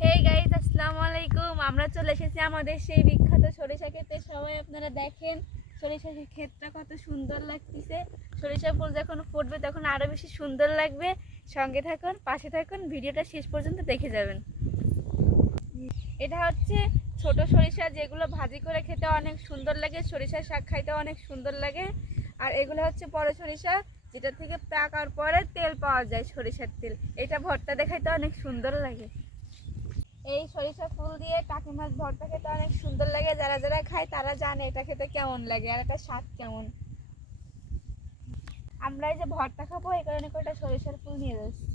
Hey guys, আসসালামু আলাইকুম। আমরা চলে এসেছি আমাদের সেই বিখ্যাত সরিষা ক্ষেতে। সবাই আপনারা দেখেন সরিষা ক্ষেতটা কত সুন্দর লাগতেছে। সরিষা ফুল যখন ফুটবে তখন আরো বেশি সুন্দর লাগবে। সঙ্গে থাকুন, পাশে থাকুন, ভিডিওটা শেষ পর্যন্ত দেখে যাবেন। এটা হচ্ছে ছোট সরিষা, যেগুলো ভাজি করে খেতে অনেক সুন্দর লাগে, সরিষার শাক খাইতে অনেক সুন্দর লাগে। আর এগুলো হচ্ছে বড় সরিষা, যেটা থেকে পাকার পরে তেল পাওয়া যায়, সরিষার তেল। এটা ভর্তা দেখাইতে অনেক সুন্দর লাগে। এই সরিষা ফুল দিয়ে টাকি মাছ ভর্তা খেতে অনেক সুন্দর লাগে। যারা যারা খায় তারা জানে এটা খেতে কেমন লাগে আর এটা স্বাদ কেমন। আমরা এই যে ভর্তা খাবো, এই কারণে কয়টা সরিষার ফুল নিয়ে যাচ্ছি।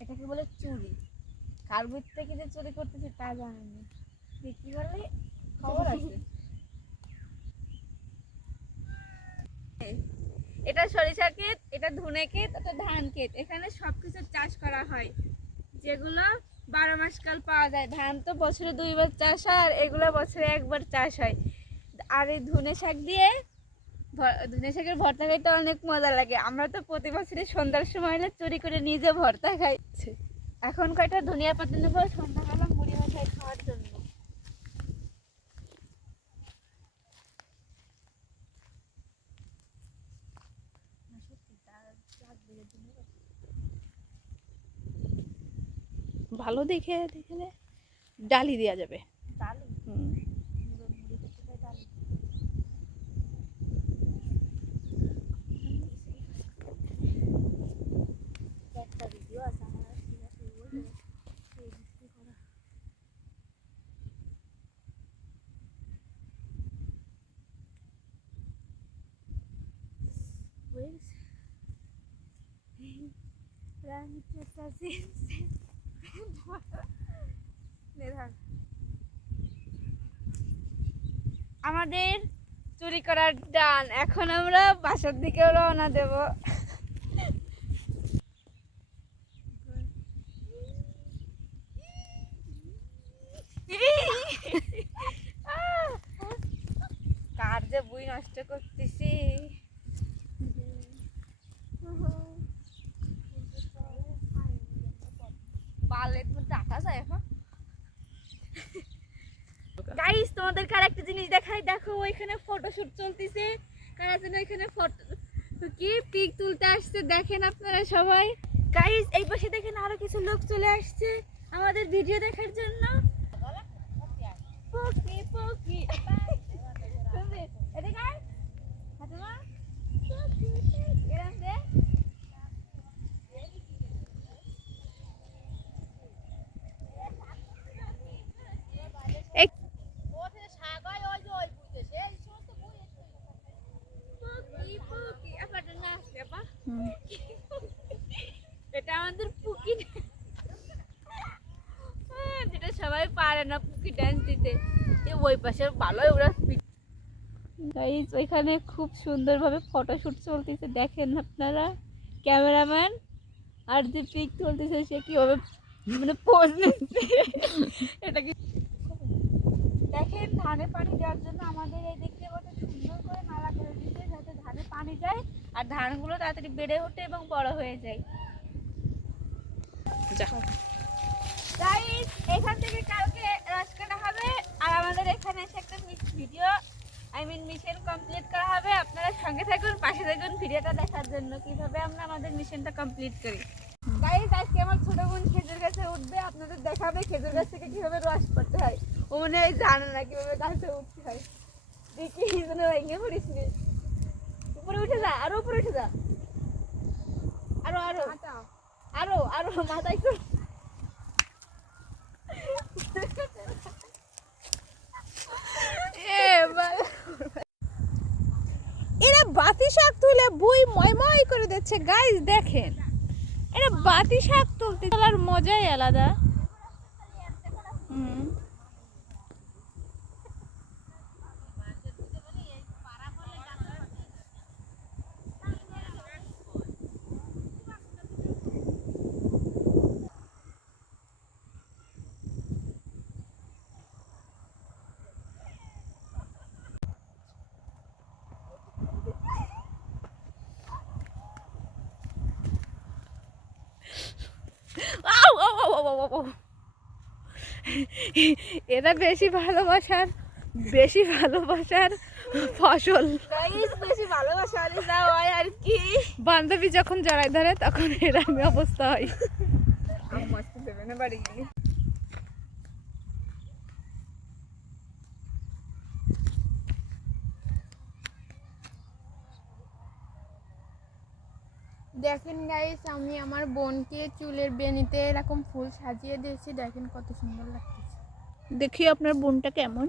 এটাকে বলে চুরি। কার বুঝ থেকে যে চুরি করতেছি তা জানেন না, বিক্রি করলে খবর আছে। এটা সরিষা ক্ষেত, এটা ধনে ক্ষেত, এটা ধান ক্ষেত। এখানে সবকিছু চাষ করা হয়, যেগুলো 12 মাস কাল পাওয়া যায়। ধান তো বছরে 2 বার চাষ হয়, আর এগুলো বছরে 1বার চাষ হয়। আর এই ধনে শাক দিয়ে ধনে শাকের ভর্তা খাইতে অনেক মজা লাগে। আমরা তো প্রতি বছরই সন্ধ্যার সময় হলে চুরি করে নিজে ভর্তা খাইছি। এখন কয়টা ধনিয়া পাতা নেবো সন্ধ্যাবেলা মুড়ি মাখায় খাওয়ার জন্য। ভালো দেখে দেখে ডালি দেওয়া যাবে। ডালি হুম। মুড়ি খেতে চাই ডালি। একটা ভিডিও আছে আমার, ঠিক আছে, এই বিক্রি করা। হয়ে গেছে। আমাদের চুরি করার ডান। এখন আমরা বাসার দিকেও রওনা দেব। কার যে বই নষ্ট করতেছি। বালের মধ্যে আটা যায় এখন। গাইস, তোমাদেরকে আর একটা জিনিস দেখাই। দেখো, ওইখানে ফটোশুট চলতেছে। কারা যেন এখানে ফটো কি পিক তুলতে আসছে, দেখেন আপনারা সবাই। গাইস, এই পাশে দেখেন আরো কিছু লোক চলে আসছে আমাদের ভিডিও দেখার জন্য। পকি পকি এদিকে আয়। ফাতেমা, এরম দে। এই পকি পকি আপাটা না আসলে আপা। হুম। এটা আমাদের পুকি, যেটা সবাই পারে না পুকি ডান্স দিতে। ওই পাশে ভালো ওরা। গাইস, ওইখানে খুব সুন্দরভাবে ফটোশুট চলতেছে, দেখেন আপনারা। ক্যামেরাম্যান আর যে পিক তুলতেছে সে কিভাবে মানে পোজ নিচ্ছে। এটা কি দেখেন, ধানে পানি দেওয়ার জন্য আমাদের এই দিক দিয়ে কত সুন্দর করে নালা করে দিচ্ছে, যাতে ধানে পানি যায় আর ধানগুলো তাড়াতাড়ি বেড়ে ওঠে এবং বড় হয়ে যায়। যা। গাইস, এখান থেকে কালকে রাশ কাটা হবে, আর আমাদের এখানে এসে একটা ভিডিও মিশন কমপ্লিট করা হবে। আপনারা সঙ্গে থাকুন, পাশে থাকুন ভিডিওটা দেখার জন্য কিভাবে আমরা আমাদের মিশনটা কমপ্লিট করি। গাইস, আজকে আমার ছোট বোন খেজুর গাছে উঠবে, আপনাদের দেখাবে খেজুর গাছ থেকে কিভাবে রস করতে হয়। ও মনে হয় জানে না কিভাবে গাছে উঠতে হয়। দেখি যেন ভেঙে পড়িস নি। উপরে উঠে যা, আরো উপরে উঠে যা, আরো আরো আরো আরো মাথায় তো। এরা বাতি শাক তুলে বই ময় ময় করে দিচ্ছে। গাইস দেখেন, এরা বাতি শাক তুলতে তোলার মজাই আলাদা। হুম। আউ আউ আউ এরা বেশি ভালোবাসার ফসল। গাইস বেশি ভালোবাসা হলে যা হয় আর কি। বান্ধবী যখন জড়াই ধরে তখন এরকম অবস্থা হয়। আম্মু আজকে দেবে না বাড়ি গেলে। দেখেন গাইস, আমি আমার বোনকে চুলের বেনিতে এরকম ফুল সাজিয়ে দিয়েছি, দেখেন কত সুন্দর লাগতেছে। দেখি আপনার বোনটা কেমন।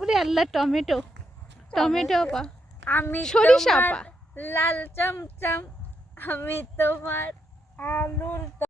ওরে আল্লাহ, টমেটো পা, আমি সরিষা তোমার পা। লাল চমচম, আমি তোমার আলুর